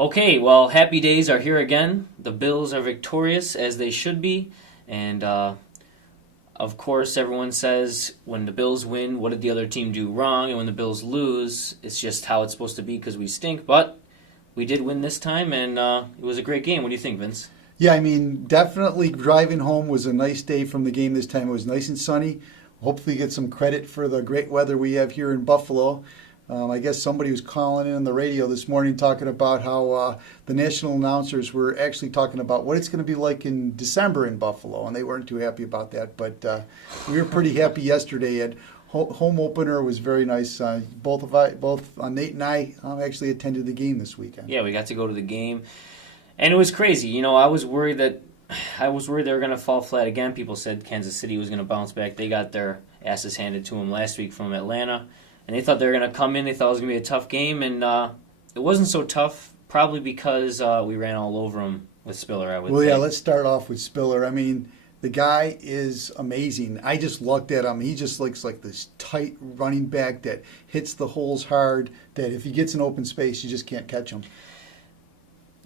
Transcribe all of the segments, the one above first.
Okay, well, happy days are here again. The Bills are victorious, as they should be. And, of course, everyone says when the Bills win, what did the other team do wrong? And when the Bills lose, it's just how it's supposed to be because we stink. But we did win this time, and it was a great game. What do you think, Vince? Yeah, I mean, definitely driving home was a nice day from the game this time. It was nice and sunny. Hopefully get some credit for the great weather we have here in Buffalo. I guess somebody was calling in on the radio this morning talking about how the national announcers were actually talking about what it's going to be like in December in Buffalo, and they weren't too happy about that. But we were pretty happy yesterday. And home opener was very nice. Both Nate and I actually attended the game this weekend. Yeah, we got to go to the game, and it was crazy. You know, I was worried they were going to fall flat again. People said Kansas City was going to bounce back. They got their asses handed to them last week from Atlanta. And they thought they were going to come in. They thought it was going to be a tough game, and it wasn't so tough, probably because we ran all over them with Spiller, I would Well, think. yeah, let's start off with Spiller. I mean, the guy is amazing. I just looked at him. He just looks like this tight running back that hits the holes hard, that if he gets an open space, you just can't catch him.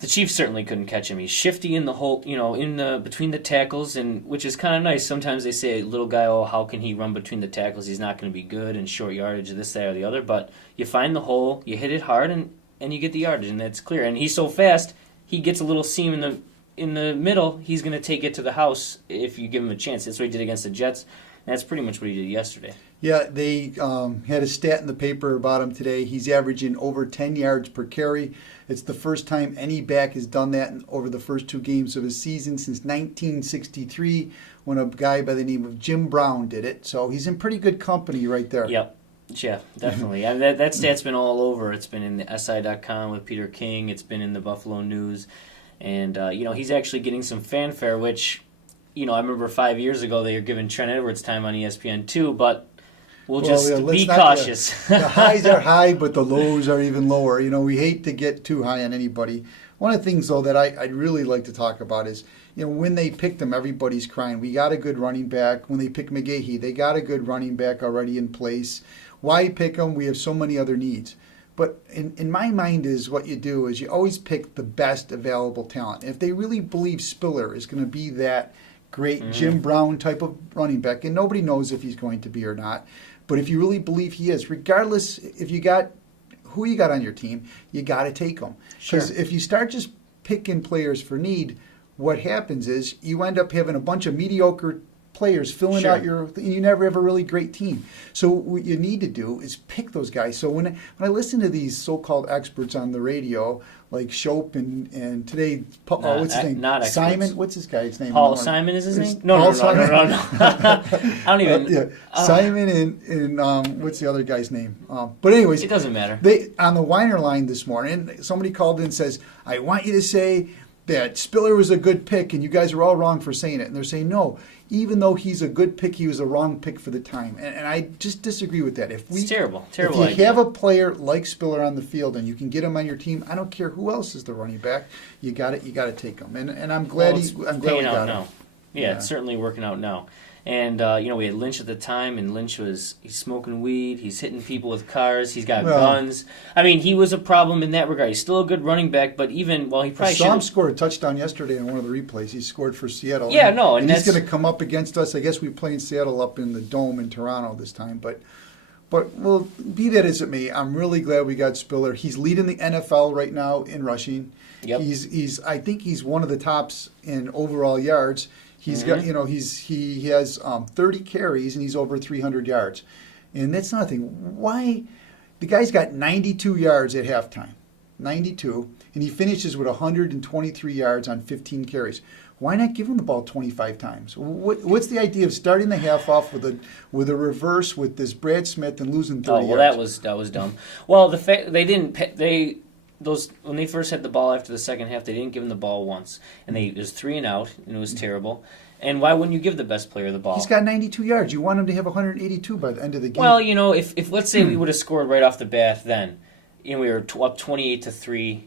The Chiefs certainly couldn't catch him. He's shifty in the hole, between the tackles, and which is kind of nice. Sometimes they say, little guy, oh, how can he run between the tackles? He's not going to be good in short yardage, this, that, or the other. But you find the hole, you hit it hard, and you get the yardage, and that's clear. And he's so fast, he gets a little seam in the middle. He's going to take it to the house if you give him a chance. That's what he did against the Jets. And that's pretty much what he did yesterday. Yeah, they had a stat in the paper about him today. He's averaging over 10 yards per carry. It's the first time any back has done that over the first two games of his season since 1963 when a guy by the name of Jim Brown did it. So he's in pretty good company right there. Yep. Yeah, definitely. And that stat's been all over. It's been in the SI.com with Peter King. It's been in the Buffalo News. And, he's actually getting some fanfare, which, I remember 5 years ago they were giving Trent Edwards time on ESPN too, but be cautious. The highs are high, but the lows are even lower. We hate to get too high on anybody. One of the things, though, that I'd really like to talk about is, when they picked him, everybody's crying. We got a good running back. When they picked McGahee, they got a good running back already in place. Why pick him? We have so many other needs. But in my mind is what you do is you always pick the best available talent. And if they really believe Spiller is going to be that great Jim Brown type of running back, and nobody knows if he's going to be or not, but if you really believe he is, regardless if you got who you got on your team, you got to take them. Because if you start just picking players for need, what happens is you end up having a bunch of mediocre players filling out you never have a really great team. So what you need to do is pick those guys. So when I listen to these so-called experts on the radio, like Shope and today, what's his name? Not Simon. What's this guy's name? Paul Simon is his name? No. I don't even. Simon and what's the other guy's name? But anyways, it doesn't matter. They on the Weiner line this morning, somebody called in and says, "I want you to say that Spiller was a good pick, and you guys are all wrong for saying it." And they're saying, no, even though he's a good pick, he was a wrong pick for the time. And I just disagree with that. It's terrible. If you have a player like Spiller on the field and you can get him on your team, I don't care who else is the running back, you got to take him. And I'm glad we got him. Yeah, it's certainly working out now. And, we had Lynch at the time, and Lynch he's smoking weed, he's hitting people with cars, he's got guns. I mean, he was a problem in that regard. He's still a good running back, but he probably I saw him score a touchdown yesterday in one of the replays. He scored for Seattle. Yeah, and he's going to come up against us. I guess we play in Seattle up in the Dome in Toronto this time. But well, be that as it may, I'm really glad we got Spiller. He's leading the NFL right now in rushing. Yep. I think he's one of the tops in overall yards. He's got, he has 30 carries and he's over 300 yards, and that's nothing. Why? The guy's got 92 yards at halftime, 92, and he finishes with 123 yards on 15 carries. Why not give him the ball 25 times? What's the idea of starting the half off with a reverse with this Brad Smith and losing 30 yards? that was dumb. Well, the fact when they first had the ball after the second half, they didn't give him the ball once, and it was 3 and out, and it was terrible. And why wouldn't you give the best player the ball? He's got 92 yards. You want him to have 182 by the end of the game. Well, if let's say we would have scored right off the bat, then we were up 28-3,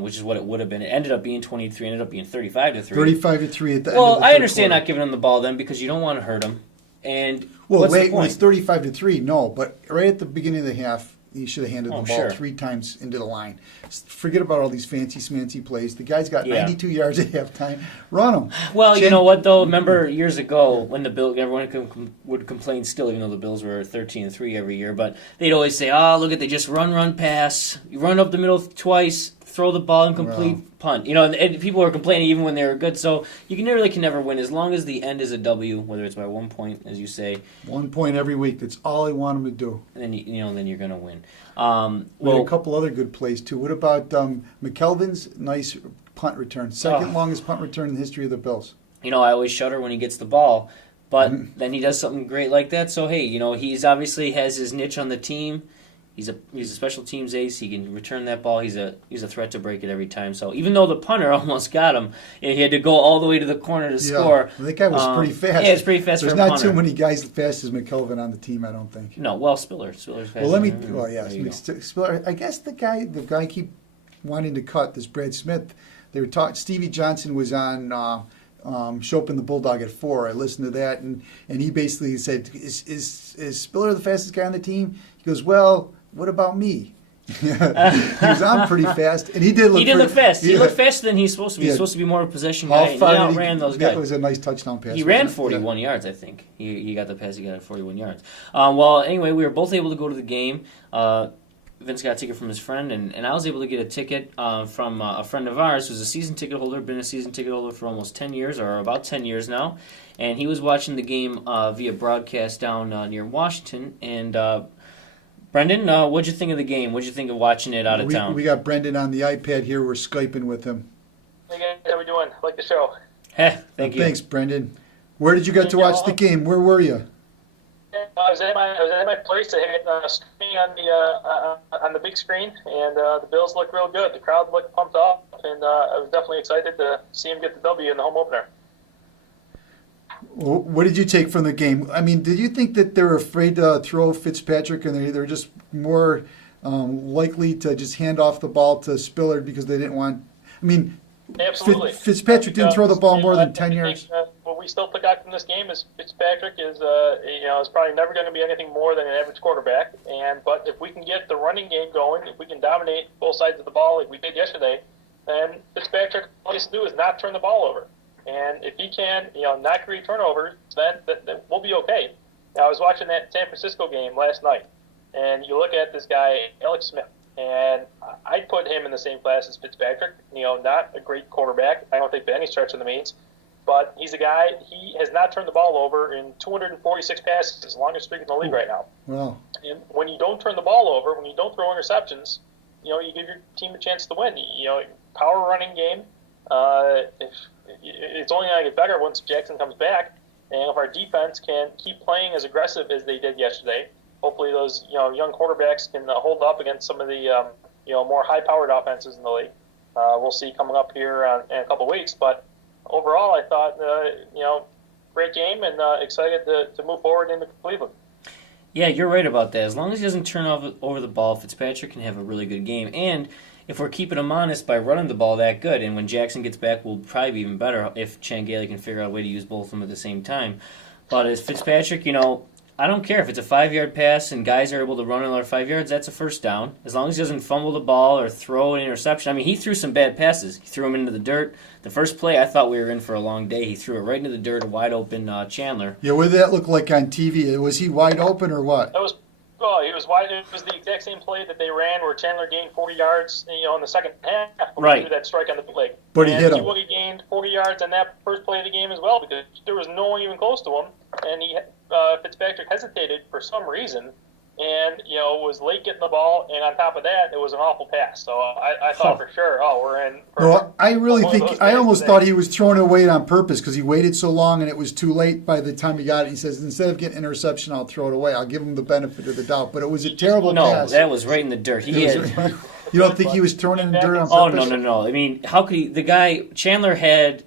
which is what it would have been. It ended up being 23, ended up being 35-3. 35-3 at the end of the Well, I understand quarter. not giving him the ball then because you don't want to hurt him. And well, wait, it was 35-3. No, but right at the beginning of the half, He should have handed the ball sure. 3 times into the line. Forget about all these fancy smancy plays. The guy's got 92 yards at halftime. Run him. Well, you know what though? Remember years ago when the Bills, everyone would complain still, even though the Bills were 13-3 every year, but they'd always say, "Oh, look at they just run, pass, you run up the middle twice, throw the ball incomplete, punt." You know, and people were complaining even when they were good. So you can never win as long as the end is a W, whether it's by 1 point, as you say. 1 point every week. That's all I want him to do. And then then you're gonna win. We had a couple other good plays too. What about McKelvin's nice punt return? Second longest punt return in the history of the Bills. You know, I always shudder when he gets the ball, but then he does something great like that. So hey, you know, he's obviously has his niche on the team. He's a special teams ace. He can return that ball. He's a threat to break it every time. So even though the punter almost got him, and he had to go all the way to the corner to score. Well, that guy was pretty fast. Yeah, it's pretty fast. There's for a not punter. too many guys as fast as McKelvin on the team, I don't think. No, well, Spiller's fast. Spiller. I guess the guy keep wanting to cut this Brad Smith. They were talking. Stevie Johnson was on Show Up in the Bulldog at 4. I listened to that, and he basically said, "Is Spiller the fastest guy on the team?" He goes, "Well, what about me?" He was on pretty fast, and he did look. He did look fast. He looked faster than he's supposed to be. He's supposed to be more of a possession guy. And he outran those guys. That was a nice touchdown pass. He ran 41 yards, I think. He got the pass. He got it 41 yards. Well, anyway, we were both able to go to the game. Vince got a ticket from his friend, and I was able to get a ticket from a friend of ours who's a season ticket holder, been a season ticket holder for almost 10 years, or about 10 years now. And he was watching the game via broadcast down near Washington. And Brendan, what'd you think of the game? What'd you think of watching it out of town? We got Brendan on the iPad here. We're Skyping with him. Hey guys, how we doing? Like the show. Thank you. Thanks, Brendan. Where did you get to watch the game? Where were you? I was at my place. I had streaming on the big screen, and the Bills looked real good. The crowd looked pumped up, and I was definitely excited to see him get the W in the home opener. What did you take from the game? I mean, did you think that they were afraid to throw Fitzpatrick, and they were just more likely to just hand off the ball to Spiller because they didn't want? I mean, absolutely. Fitzpatrick didn't throw the ball more than 10 yards. What we still took out from this game is Fitzpatrick is is probably never going to be anything more than an average quarterback. But if we can get the running game going, if we can dominate both sides of the ball like we did yesterday, then Fitzpatrick, all he has to do is not turn the ball over. And if he can, not create turnovers, then we'll be okay. Now, I was watching that San Francisco game last night, and you look at this guy, Alex Smith, and I'd put him in the same class as Fitzpatrick. Not a great quarterback. I don't think by any stretch of the means. But he's a guy, he has not turned the ball over in 246 passes, longest streak in the league right now. Wow. And when you don't turn the ball over, when you don't throw interceptions, you give your team a chance to win. Power running game. It's only going to get better once Jackson comes back. And if our defense can keep playing as aggressive as they did yesterday, hopefully those young quarterbacks can hold up against some of the more high-powered offenses in the league. We'll see coming up here in a couple of weeks. But overall, I thought, great game and excited to move forward into Cleveland. Yeah, you're right about that. As long as he doesn't turn over the ball, Fitzpatrick can have a really good game. And if we're keeping him honest by running the ball that good, and when Jackson gets back, we'll probably be even better if Changaly can figure out a way to use both of them at the same time. But as Fitzpatrick, I don't care if it's a 5-yard pass and guys are able to run another 5 yards, that's a first down. As long as he doesn't fumble the ball or throw an interception. I mean, he threw some bad passes. He threw them into the dirt. The first play, I thought we were in for a long day. He threw it right into the dirt, a wide open Chandler. Yeah, what did that look like on TV? Was he wide open or what? He was wide. It was the exact same play that they ran where Chandler gained 40 yards, in the second half. Right. Threw that strike on the leg. But he hit him. He would have gained 40 yards on that first play of the game as well because there was no one even close to him, and Fitzpatrick hesitated for some reason, and was late getting the ball, and on top of that, it was an awful pass. So I thought for sure, we're in. No, I really think I almost thought he was throwing it away on purpose because he waited so long and it was too late by the time he got it. He says, instead of getting an interception, I'll throw it away. I'll give him the benefit of the doubt. But it was a terrible pass. No, that was right in the dirt. You don't think he was throwing it in the dirt on purpose? Oh, no. I mean, how could he? The guy, Chandler had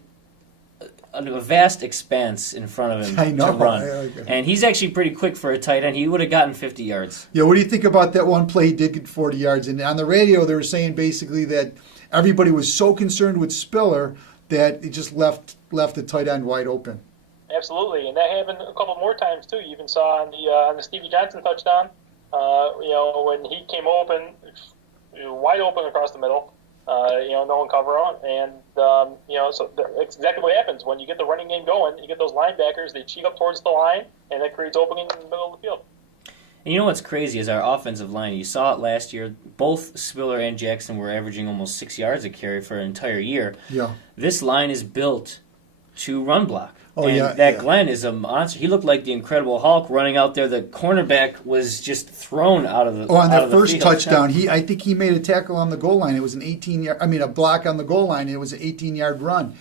a vast expanse in front of him to run. And he's actually pretty quick for a tight end. He would have gotten 50 yards. Yeah, what do you think about that one play he did get 40 yards? And on the radio, they were saying basically that everybody was so concerned with Spiller that it just left the tight end wide open. Absolutely, and that happened a couple more times too. You even saw on the Stevie Johnson touchdown, When he came open, wide open across the middle, no one cover on, and so it's exactly what happens when you get the running game going. You get those linebackers; they cheat up towards the line, and that creates opening in the middle of the field. And you know what's crazy is our offensive line. You saw it last year. Both Spiller and Jackson were averaging almost 6 yards a carry for an entire year. Yeah. This line is built to run block. Oh, and yeah, that yeah. Glenn is a monster. He looked like the Incredible Hulk running out there. The cornerback was just thrown out of the on out that of the first field. touchdown, I think he made a tackle on the goal line. It was an 18-yard. I mean, a block on the goal line. And it was an 18-yard run.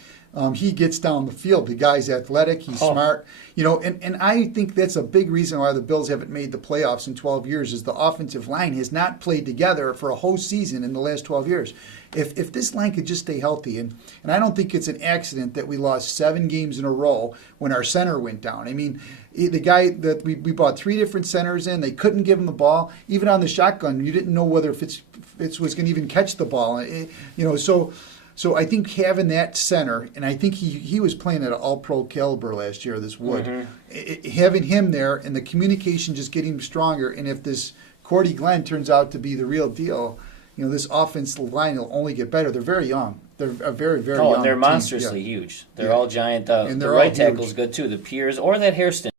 He gets down the field. The guy's athletic. He's smart. And I think that's a big reason why the Bills haven't made the playoffs in 12 years is the offensive line has not played together for a whole season in the last 12 years. If this line could just stay healthy, and I don't think it's an accident that we lost 7 games in a row when our center went down. I mean, the guy that we bought 3 different centers in, they couldn't give him the ball. Even on the shotgun, you didn't know whether Fitz was going to even catch the ball. So I think having that center, and I think he was playing at an all-pro caliber last year, this Wood. Mm-hmm. Having him there and the communication just getting stronger, and if this Cordy Glenn turns out to be the real deal, this offensive line will only get better. They're very young. They're a very, very young Oh, and they're team. monstrously huge. They're all giant. And the they're right all tackle's huge. good, too. The Piers or that Hairston.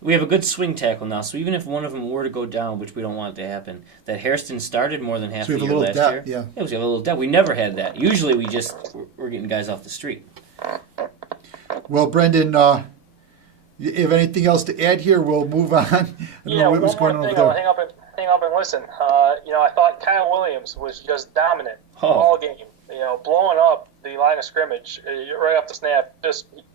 We have a good swing tackle now, so even if one of them were to go down, which we don't want it to happen, that Hairston started more than half So we the have a year little last depth, year. yeah. We have a little depth. We never had that. Usually we're getting guys off the street. Well, Brendan, you have anything else to add here? We'll move on. I don't know what was going on over I'll there. hang up and listen. I thought Kyle Williams was just dominant all game. Blowing up the line of scrimmage right off the snap.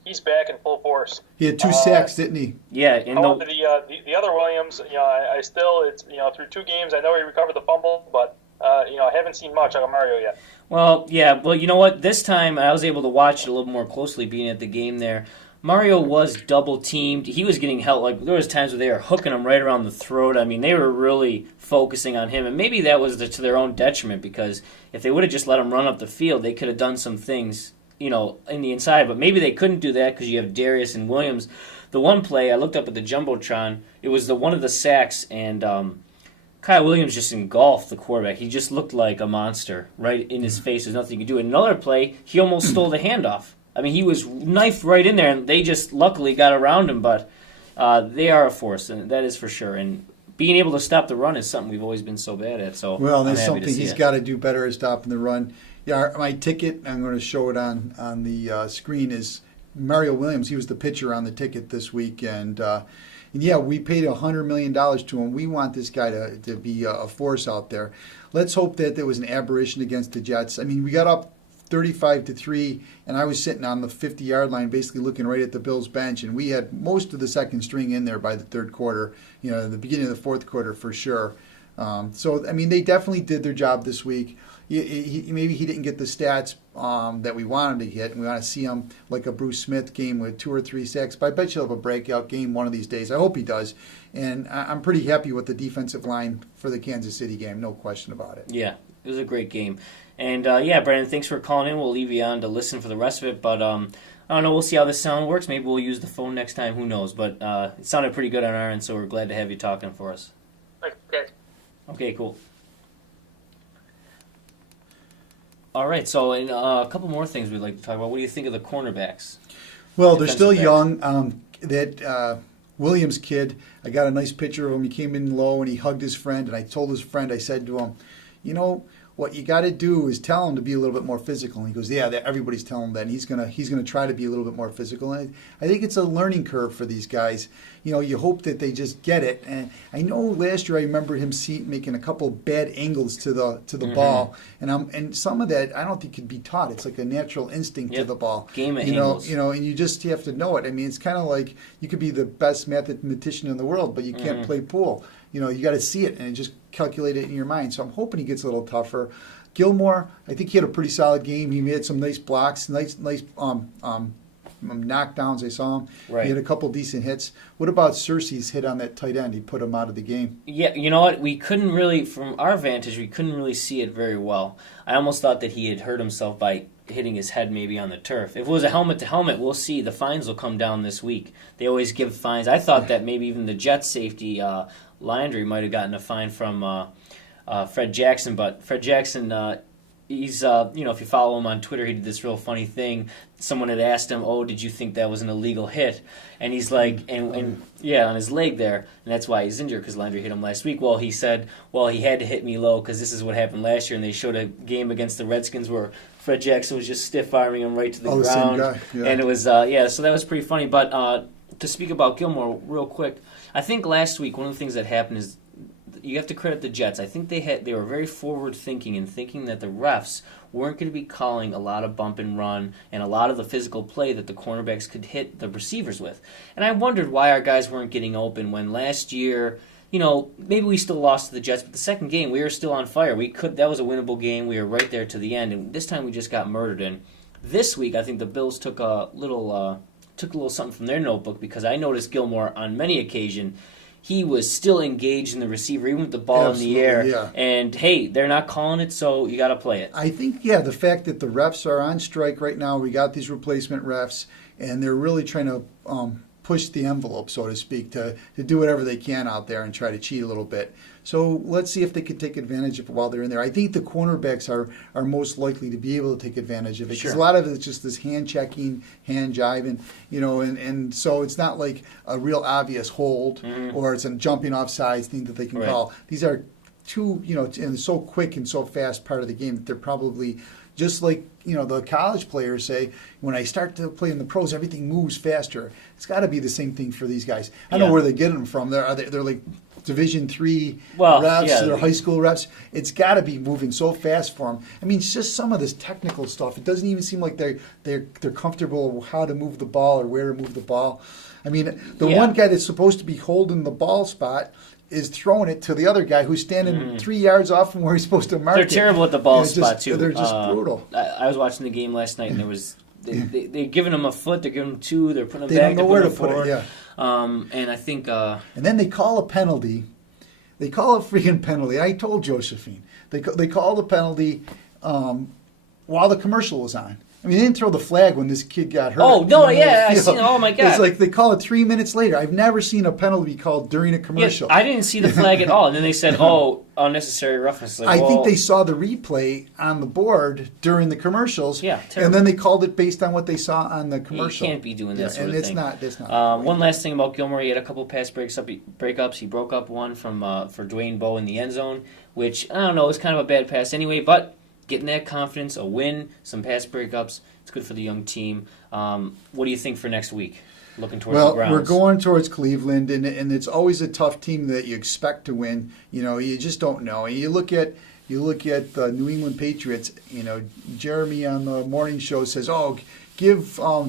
He's back in full force. He had 2 sacks, didn't he? Yeah. However, the other Williams, I still through 2 games, I know he recovered the fumble, but I haven't seen much out of Mario yet. Well, yeah. Well, you know what? This time I was able to watch it a little more closely, being at the game there. Mario was double teamed. He was getting help. Like there was times where they were hooking him right around the throat. I mean, they were really focusing on him, and maybe that was to their own detriment because if they would have just let him run up the field, they could have done some things, in the inside. But maybe they couldn't do that because you have Darius and Williams. The one play I looked up at the jumbotron, it was one of the sacks, and Kyle Williams just engulfed the quarterback. He just looked like a monster right in his face. There's nothing he could do. In another play, he almost stole the handoff. I mean, he was knifed right in there, and they just luckily got around him. But they are a force, and that is for sure. And being able to stop the run is something we've always been so bad at. So Well, that's I'm happy to something see he's it. got to do better at stopping the run. Yeah, my ticket, I'm going to show it on the screen, is Mario Williams. He was the pitcher on the ticket this week, and yeah, we paid $100 million to him. We want this guy to be a force out there. Let's hope that there was an aberration against the Jets. I mean, we got up 35-3, and I was sitting on the 50-yard line, basically looking right at the Bills bench, and we had most of the second string in there by the third quarter. The beginning of the fourth quarter for sure. So I mean, they definitely did their job this week. Maybe he didn't get the stats that we wanted to hit, and we want to see him like a Bruce Smith game with 2 or 3 sacks. But I bet he'll have a breakout game one of these days. I hope he does. And I'm pretty happy with the defensive line for the Kansas City game, no question about it. Yeah, it was a great game. And yeah, Brandon, thanks for calling in. We'll leave you on to listen for the rest of it. But I don't know. We'll see how this sound works. Maybe we'll use the phone next time. Who knows? But it sounded pretty good on our end, so we're glad to have you talking for us. Okay. Okay, cool. All right, so a couple more things we'd like to talk about. What do you think of the cornerbacks? Well, they're still Defensive young. That Williams kid, I got a nice picture of him. He came in low and he hugged his friend. And I told his friend, I said to him, what you got to do is tell him to be a little bit more physical. And he goes, yeah, everybody's telling him that. And he's gonna try to be a little bit more physical. And I think it's a learning curve for these guys. You hope that they just get it. And I know last year I remember him making a couple bad angles to the ball, and some of that I don't think could be taught. It's like a natural instinct to the ball. Game of angles. And you just have to know it. I mean, it's kind of like you could be the best mathematician in the world, but you can't play pool. You got to see it and just calculate it in your mind. So I'm hoping he gets a little tougher. Gilmore, I think he had a pretty solid game. He made some nice blocks, nice knockdowns. I saw him. Right. He had a couple decent hits. What about Cersei's hit on that tight end? He put him out of the game. Yeah, you know what? We couldn't really, from our vantage, we couldn't really see it very well. I almost thought that he had hurt himself by hitting his head maybe on the turf. If it was a helmet-to-helmet, we'll see. The fines will come down this week. They always give fines. I thought that maybe even the Jets safety, Landry, might have gotten a fine from Fred Jackson, but Fred Jackson... He's, if you follow him on Twitter, he did this real funny thing. Someone had asked him, "Oh, did you think that was an illegal hit?" And he's like, on his leg there, and that's why he's injured because Landry hit him last week. Well, he said, "Well, he had to hit me low because this is what happened last year." And they showed a game against the Redskins where Fred Jackson was just stiff arming him right to the ground, same guy. Yeah. and it was so that was pretty funny. But to speak about Gilmore real quick, I think last week one of the things that happened is. You have to credit the Jets. I think they were very forward-thinking in thinking that the refs weren't going to be calling a lot of bump and run and a lot of the physical play that the cornerbacks could hit the receivers with. And I wondered why our guys weren't getting open when last year, maybe we still lost to the Jets, but the second game we were still on fire. That was a winnable game. We were right there to the end, and this time we just got murdered. And this week, I think the Bills took a little something from their notebook because I noticed Gilmore on many occasions. He was still engaged in the receiver, even with the ball in the air. Yeah. And, hey, they're not calling it, so you got to play it. I think, the fact that the refs are on strike right now, we got these replacement refs, and they're really trying to push the envelope, so to speak, to do whatever they can out there and try to cheat a little bit. So let's see if they could take advantage of it while they're in there. I think the cornerbacks are most likely to be able to take advantage of it because a lot of it is just this hand checking, hand jiving, and so it's not like a real obvious hold or it's a jumping off sides thing that they can call. These are two, and so quick and so fast part of the game that they're probably just like, the college players say, when I start to play in the pros, everything moves faster. It's got to be the same thing for these guys. I don't know where they get them from. They're like Division III refs, they're high school refs. It's got to be moving so fast for them. I mean, it's just some of this technical stuff. It doesn't even seem like they're comfortable with how to move the ball or where to move the ball. I mean, the one guy that's supposed to be holding the ball spot is throwing it to the other guy who's standing 3 yards off from where he's supposed to mark it. They're terrible at the ball spot, too. They're just brutal. I was watching the game last night, and there was they're giving him a foot, they're giving him two, they're putting him they back. They don't know where to put it, and I think... and then they call a penalty. They call a freaking penalty. I told Josephine. They called the penalty while the commercial was on. I mean, they didn't throw the flag when this kid got hurt. Oh, no, I seen it. Oh, my God. It's like they call it 3 minutes later. I've never seen a penalty called during a commercial. Yeah, I didn't see the flag at all. And then they said, unnecessary roughness. Like, I think they saw the replay on the board during the commercials. Yeah, terrible. And then they called it based on what they saw on the commercial. You can't be doing that sort of thing. It's not. One last thing about Gilmore, he had a couple pass breakups. He broke up one for Dwayne Bowe in the end zone, which, I don't know, was kind of a bad pass anyway, but getting that confidence, a win, some pass breakups, it's good for the young team. What do you think for next week? Looking towards the Browns. We're going towards Cleveland, and it's always a tough team that you expect to win. You just don't know. And you look at the New England Patriots. Jeremy on the morning show says, give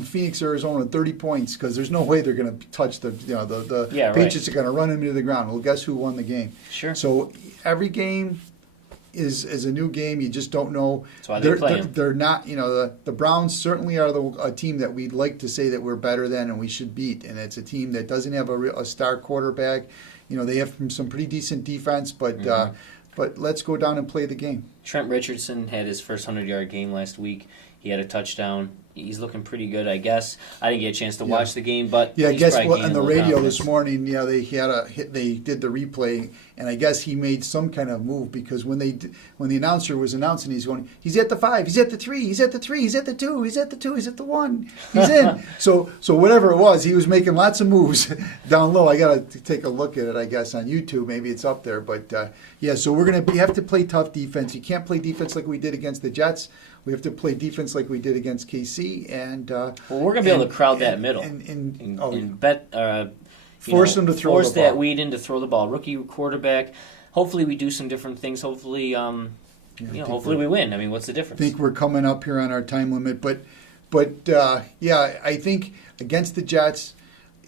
Phoenix, Arizona 30 points because there's no way they're going to touch the Patriots are going to run them into the ground. Well, guess who won the game? Sure. So every game is a new game. You just don't know. That's why they play them. They're not. The Browns certainly are a team that we'd like to say that we're better than and we should beat. And it's a team that doesn't have a star quarterback. They have some pretty decent defense, but let's go down and play the game. Trent Richardson had his first 100-yard game last week. He had a touchdown. He's looking pretty good, I guess. I didn't get a chance to watch the game, but I guess on the radio confidence. this morning, they did the replay, and I guess he made some kind of move because when the announcer was announcing, he's going, he's at the 5, he's at the 3, he's at the 3, he's at the 2, he's at the 2, he's at the 1, he's in. So whatever it was, he was making lots of moves down low. I got to take a look at it, I guess, on YouTube. Maybe it's up there, but so we have to play tough defense. You can't play defense like we did against the Jets. We have to play defense like we did against KC, and we're going to be able to crowd that middle and bet force them to throw force the ball. that weed in to throw the ball. Rookie quarterback. Hopefully, we do some different things. Hopefully, hopefully we win. I mean, what's the difference? I think we're coming up here on our time limit, but I think against the Jets,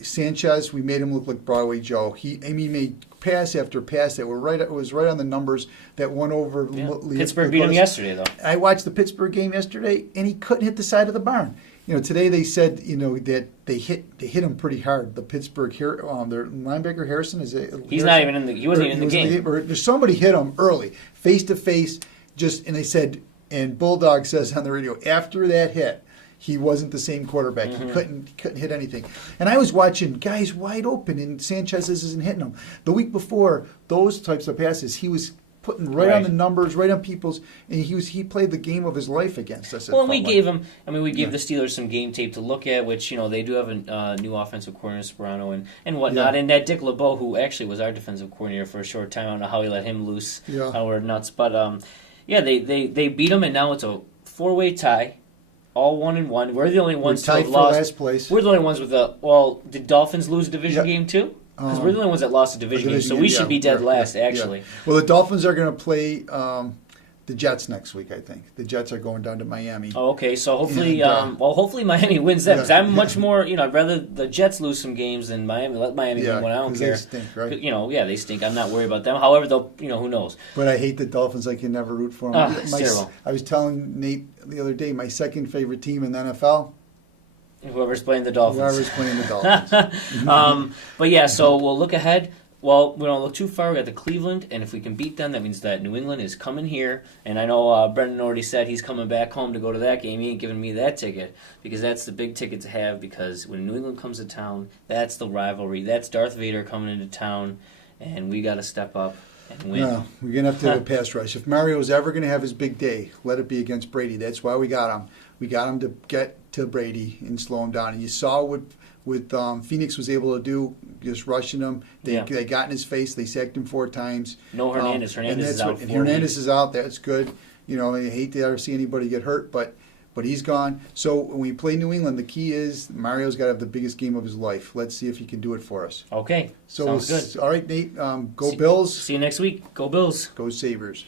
Sanchez, we made him look like Broadway Joe. He made pass after pass that was right on the numbers that won over. Pittsburgh beat him yesterday, though. I watched the Pittsburgh game yesterday, and he couldn't hit the side of the barn. today they said, that they hit him pretty hard. The Pittsburgh their linebacker Harrison is it? He's not even in the. He wasn't even in the game. Or somebody hit him early, face to face. And they said, and Bulldog says on the radio, after that hit, he wasn't the same quarterback. He couldn't hit anything. And I was watching guys wide open, and Sanchez isn't hitting them. The week before, those types of passes, he was putting right on the numbers, right on people's, and he played the game of his life against us. Well, and we gave him. I mean, we gave the Steelers some game tape to look at, which they do have a new offensive coordinator, Sperano, and whatnot. Yeah. And that Dick LeBeau, who actually was our defensive coordinator for a short time, I don't know how he let him loose. Yeah. How we're nuts, but they beat him, and now it's a 4-way tie. All 1-1. We're the only ones to tied have for lost. last place. We're the only ones with did Dolphins lose a division game too? Because we're the only ones that lost a division game, so we should be dead last, actually. Yeah. Well, the Dolphins are going to play the Jets next week, I think. The Jets are going down to Miami. Oh, okay. So hopefully, hopefully Miami wins that. Because I'm much more, I'd rather the Jets lose some games than Miami. Let Miami win one. I don't care. They stink, right? They stink. I'm not worried about them. However, they'll, who knows? But I hate the Dolphins. I can never root for them. It's terrible. I was telling Nate the other day, my second favorite team in the NFL. Whoever's playing the Dolphins. Whoever's playing the Dolphins. But yeah, so we'll look ahead. Well, we don't look too far. We got the Cleveland, and if we can beat them, that means that New England is coming here. And I know Brendan already said he's coming back home to go to that game. He ain't giving me that ticket because that's the big ticket to have. Because when New England comes to town, that's the rivalry. That's Darth Vader coming into town, and we got to step up and win. No, we're going to have to have a pass rush. If Mario's ever going to have his big day, let it be against Brady. That's why we got him. We got him to get to Brady and slow him down. And you saw what Phoenix was able to do, just rushing him. They got in his face. They sacked him 4 times. No Hernandez. Hernandez is out. And Hernandez is out. That's good. I hate to ever see anybody get hurt, but he's gone. So when we play New England, the key is Mario's got to have the biggest game of his life. Let's see if he can do it for us. Okay. So sounds good. All right, Nate. Go Bills. See you next week. Go Bills. Go Sabres.